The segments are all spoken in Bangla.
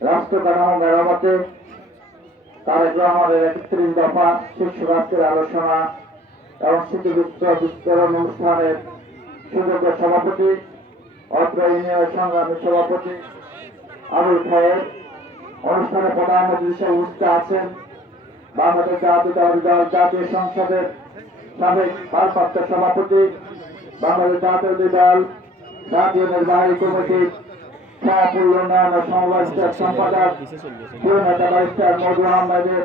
রাষ্ট্র কাঠামো মেরামতে তারেক রহমানের একত্রিশ দফা শীর্ষ রাষ্ট্রের আলোচনা এবং স্মৃতিযুক্ত বিতরণ অনুষ্ঠানের সুযোগ্য সভাপতি, অত্র ইউনিয়নের সংগ্রামী সভাপতি আবুল খায়ের অনুষ্ঠানে প্রধান হিসেবে উপস্থিত আছেন বাংলাদেশ জাতীয়তাবাদী দল, জাতীয় সংসদের সাবেক ভারপ্রাপ্ত সভাপতি, বাংলাদেশ জাতীয় দল, জাতীয় নির্বাহী কমিটির শাহপুর উন্নয়ন সমবায় সম্পাদক প্রিয় নেতা ব্যারিস্টার মধু আহমেদের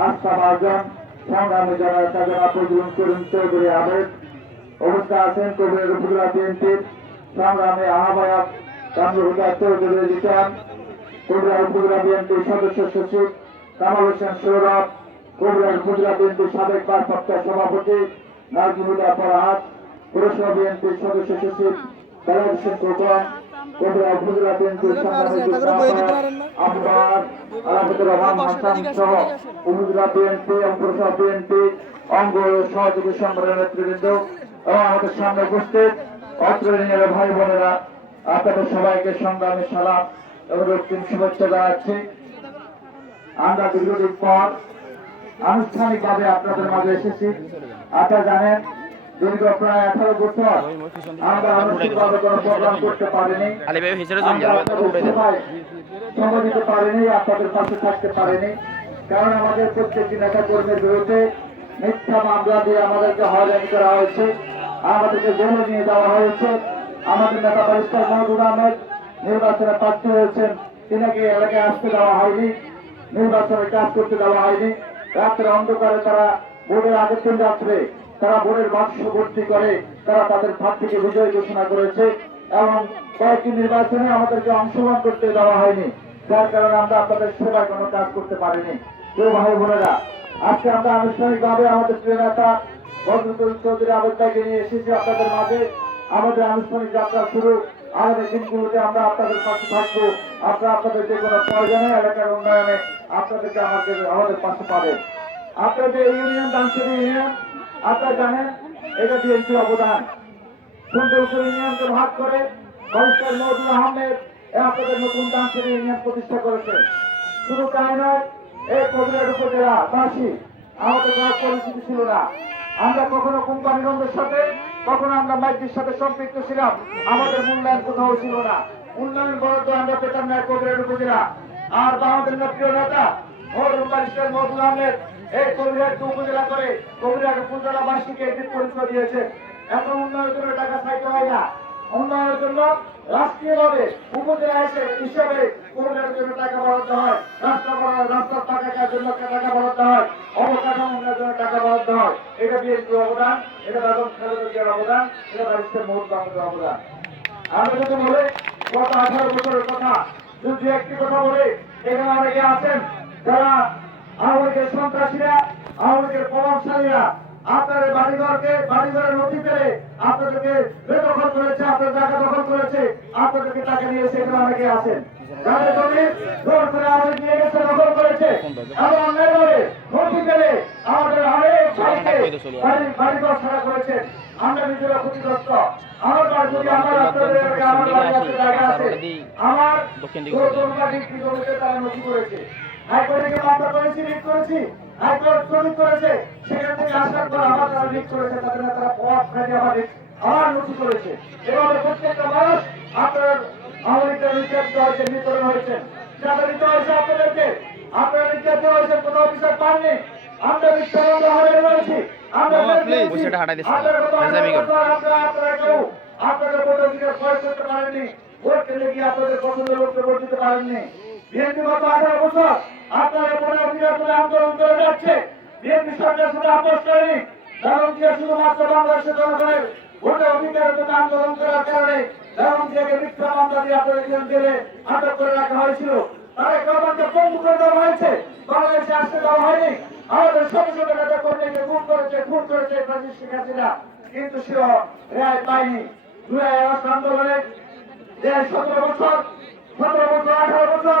আস্থা ভাজন সংগ্রামী জনতা জনা ফজলুল করিম চৌধুরী আবেদ অবস্থা আছেন কবির উপজেলা বিএনপির সংগ্রামী আহ্বায়ক চন্দ্রহুদা চৌধুরী রিটার্ন কবিরা উপজেলা বিএনপির সদস্য সচিব কামাল হোসেন সৌরভ কবিরা উপজেলা বিএনপির সাবেক ভারপ্রাপ্ত সভাপতি নাজমুল্লাহ ফরহাদ পুরসভা বিএনপির সদস্য সচিব বেলাল হোসেন খোকন অঙ্গ সহযোগী সংগঠনের নেতৃবৃন্দ এবং আমাদের সামনে উপস্থিত অত্র ইউনিয়নের ভাই বোনেরা আপনাদের সবাইকে সংগ্রামী সালাম এবং রক্তিম শুভেচ্ছা জানাচ্ছি। আমরা দীর্ঘদিন পর আনুষ্ঠানিকভাবে আপনাদের মাঝে এসেছি। আপনারা জানেন দীর্ঘ প্রায় আঠারো বছর আমরা আনুষ্ঠানিকভাবে কোনো প্রোগ্রাম করতে পারিনি। সময় দিতে পারিনি আপনাদের পাশে থাকতে পারিনি। কারণ আমাদের প্রত্যেকটি নেতা কর্মীর বিরুদ্ধে মিথ্যা মামলা দিয়ে আমাদেরকে হয়রানি করা হয়েছে। আমাদেরকে জেলে নিয়ে যাওয়া হয়েছে। আমাদের নেতা ব্যারিস্টার মহবুব আহমেদ নির্বাচনে প্রার্থী হয়েছেন। তিনাকে এলাকায় আসতে দেওয়া হয়নি? নির্বাচনে কাজ করতে দেওয়া হয়নি। রাত্রে অন্ধকারে তারা ভোটের আগের দিন রাত্রে তারা ভোটের বাক্স ভর্তি করে, তারা তাদের প্রার্থীকে বিজয় ঘোষণা করেছে এবং কয়েকটি নির্বাচনে আমাদেরকে অংশগ্রহণ করতে দেওয়া হয়নি, যার কারণে আমরা আপনাদের সেবায় কোনো কাজ করতে পারিনি। কেউ ভাই বোনেরা, আজকে আমরা আনুষ্ঠানিকভাবে আমাদের নেতা বদরুল চৌধুরী আবেদটাকে নিয়ে এসেছি আপনাদের মাঝে। আমাদের আনুষ্ঠানিক যাত্রা শুরু। আমাদের দিনগুলোতে আমরা আপনাদের পাশে থাকব। আপনারা আপনাদের যে কোনো প্রয়োজনে এলাকার উন্নয়নে আপনাদেরকে আমাদের আমাদের পাশে পাবেন। আপনার যে ইউনিয়ন দানসেরি ইউনিয়ন আপনারা জানেন, এটা বিএনপির অবদান। সুন্দরপুর ইউনিয়নকে ভাগ করে বরিষ্কার মহদুল আহমেদ আপনাদের নতুন ডান্সের ইউনিয়ন প্রতিষ্ঠা করেছে। শুধু তাই নয়, এই কবিরাট উপজেলা বাসী আমাদের কোনো পরিস্থিতি ছিল না। আমরা কখনো কোম্পানিগঞ্জের সাথে, কখনো আমরা মাইকির সাথে সম্পৃক্ত ছিলাম। আমাদের মূল্যায়ন কোথাও ছিল না। উন্নয়ন বরাদ্দ আমরা পেতাম না কবিরাট উপজেলা। আর আমাদের প্রিয় নেতা মহরুম বারিস্টার মহদুল আহমেদ এই কবিরাটকে উপজেলা করে কবিরাট উপজেলাবাসীকে একটি পরিচয় দিয়েছে। এত উন্নয়নের জন্য টাকা চাইতে হয় না। উন্নয়নের জন্য রাষ্ট্রীয়ভাবে উপজেলা হিসেবে হিসাবে কবিরাটের জন্য টাকা বরাদ্দ হয়। রাস্তা বরাদ্দ, রাস্তার টাকা জন্য টাকা বরাদ্দ হয়। অবকাঠামো উন্নয়নের জন্য টাকা বরাদ্দ হয়। এটা বিএনপির অবদান, এটা বেগম খালেদা জিয়ার অবদান, এটা বারিস্টার মহদুল আহমেদের অবদান। আমরা যদি বলে, গত আঠারো বছরের কথা, যদি একটি কথা বলে, এখানে অনেকে আছেন যারা লীগের সন্ত্রাসীরা লীগের প্রভাবশালীরা আপনাদের বাড়িঘরকে বাড়িঘরের নথি পেরে আপনাদেরকে বেদখল করেছে আপনার জায়গা দখল করেছে আপনাদেরকে টাকা নিয়ে সেখানে অনেকে আছেন। যাদের জমি জোর করে আমাদের নিয়ে গেছে দখল করেছে এবং অন্যায়ভাবে নথি পেরে আমাদের অনেক ভাইকে বাড়িঘর ছাড়া করেছে। আমরা নিজেরা ক্ষতিগ্রস্ত। আমার বাড়ি যদি আমার আপনাদের আমার বাড়ি আছে জায়গা আছে আমার দক্ষিণ দিকে জমিটা বিক্রি জমিতে তারা নথি করেছে। হাইকোর্টে গিয়ে মামলা করেছি রিট করেছি হাইকোর্ট স্থগিত করেছে। সেখান থেকে আসার পর আবার তারা রিট করেছে তাদের তারা পথ খাইতে আবার আবার নথি করেছে। এভাবে প্রত্যেকটা মানুষ আপনার আমেরিকা নির্যাতিত হয়েছে নির্যাতন হয়েছে। যাদের নিতে হয়েছে আপনাদেরকে আপনারা নির্যাতিত হয়েছে কোনো অফিসার পাননি। আমরা মিথ্যাবন্ধ হয়ে রয়েছি। আমরা দিচ্ছে। আপনারা কেউ আপনাদের ভোট অধিকার প্রয়োগ করতে পারেননি। ভোট কেন্দ্রে গিয়ে আপনাদের পছন্দের লোককে ভোট দিতে পারেননি বিএনপি গত আঠারো বছর আপনারা ভোট অধিকার করে আন্দোলন করে যাচ্ছে। বিএনপি সরকার শুধু আপোষ করেনি। কারণ কি শুধুমাত্র বাংলাদেশের জনগণের ভোটের অধিকারের জন্য আন্দোলন করার কারণে কারণ হয়েছিল তারেক রহমানকে বন্ধু করে হয়েছে। বাংলাদেশে আসতে দেওয়া হয়নি। আমাদের ছোট ছোট নেতা করেছে, খুন করেছে শেখ কিন্তু সেও রেহাই পায়নি। দুই আগস্ট আন্দোলনে যে সতেরো বছর সতেরো বছর, আঠারো বছর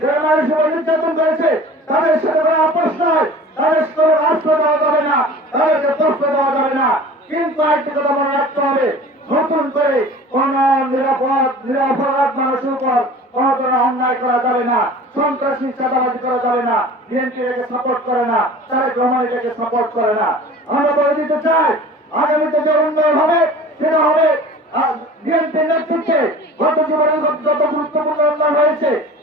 যারা মানুষের নির্যাতন করেছে তাদের সাথে কোনো আপোষ নয় তাদের কোনো রাষ্ট্র দেওয়া যাবে না। তাদেরকে প্রশ্ন দেওয়া যাবে না। কিন্তু আরেকটি কথা মনে রাখতে হবে। নতুন করে কোন নিরাপদ, নিরাপরাধ মানুষের উপর কোন ধরনের অন্যায় করা যাবে না। সন্ত্রাসী চাঁদাবাজি করা যাবে না। বিএনপি এটাকে সাপোর্ট করে না। তারেক রহমান এটাকে সাপোর্ট করে না। আমরা বলে দিতে চাই, আগামীতে যে উন্নয়ন হবে, সেটা হবে বিএনপির নেতৃত্বে গত জীবনে যত গুরুত্বপূর্ণ উন্নয়ন হয়েছে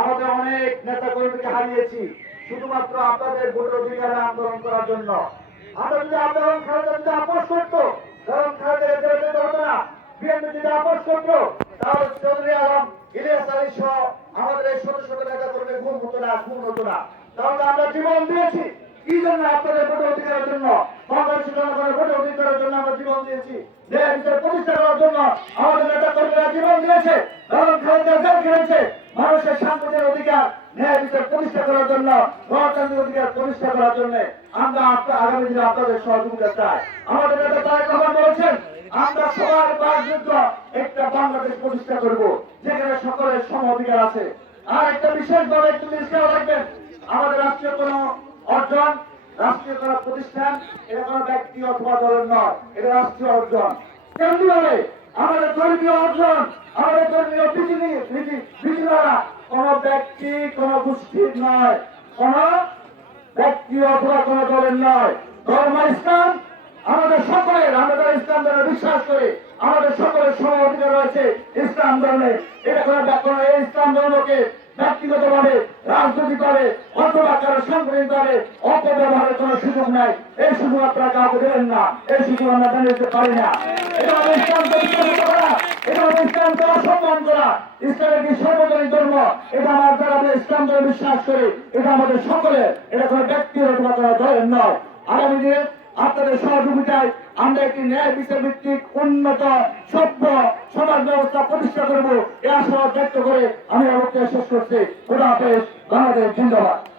আমাদের অনেক নেতা কর্মীকে হারিয়েছি, শুধুমাত্র আপনাদের ভোটের অধিকারে আন্দোলন করার জন্য। আমরা আন্দোলন আমাদের আমরা জীবন দিয়েছি। কি জন্য আপনাদের জন্য? আমরা জীবন দিয়েছি। জন্য আমাদের নেতা কর্মীরা জীবন দিয়েছে। মানুষের শান্তির অধিকার, ন্যায় বিচার প্রতিষ্ঠা করার জন্য, গণতান্ত্রিক অধিকার প্রতিষ্ঠা করার জন্য আমরা আপনার আগামী দিনে আপনাদের সহযোগিতা চাই। আমাদের নেতা তারেক রহমান বলেছেন, আমরা সবার বাসযোগ্য একটা বাংলাদেশ প্রতিষ্ঠা করব, যেখানে সকলের সম অধিকার আছে। আর একটা বিশেষভাবে একটু খেয়াল রাখবেন, আমাদের রাষ্ট্রীয় কোনো অর্জন, রাষ্ট্রীয় কোনো প্রতিষ্ঠান, এটা কোনো ব্যক্তি অথবা দলের নয়, এটা রাষ্ট্রীয় অর্জন। হবে আমাদের ধর্মীয় অর্জন, আমাদের ধর্মীয় বিধিমালা কোন ব্যক্তি, কোন গোষ্ঠীর নয়। কোন ব্যক্তি অথবা কোন দলের নয়। ধর্ম ইসলাম আমাদের সকলের, আমরা যারা ইসলাম ধর্মে বিশ্বাস করি, আমাদের সকলের সম অধিকার রয়েছে ইসলাম ধর্মে। এটা কোনো এই ইসলাম ধর্মকে ব্যক্তিগতভাবে, রাজনৈতিকভাবে অথবা কারও সাংগঠনিকভাবে অপব্যবহারের কোনো সুযোগ নাই, এই সুযোগ আপনারা কাউকে দেবেন না, এই সুযোগ আমরা নিতে পারি না। এটা করা করা। ধর্মে বিশ্বাস করি। এটা আমাদের সকলের, এটা কোনো ব্যক্তির অথবা কোনো দলের নয়। আগামী দিনে আপনাদের সহযোগিতায় আমরা একটি ন্যায় বিচার ভিত্তিক উন্নত, সভ্য সমাজ ব্যবস্থা প্রতিষ্ঠা করব। এ আশা ব্যক্ত করে আমি বক্তব্য শেষ করছি। খোদা হাফেজ, বাংলাদেশ জিন্দাবাদ।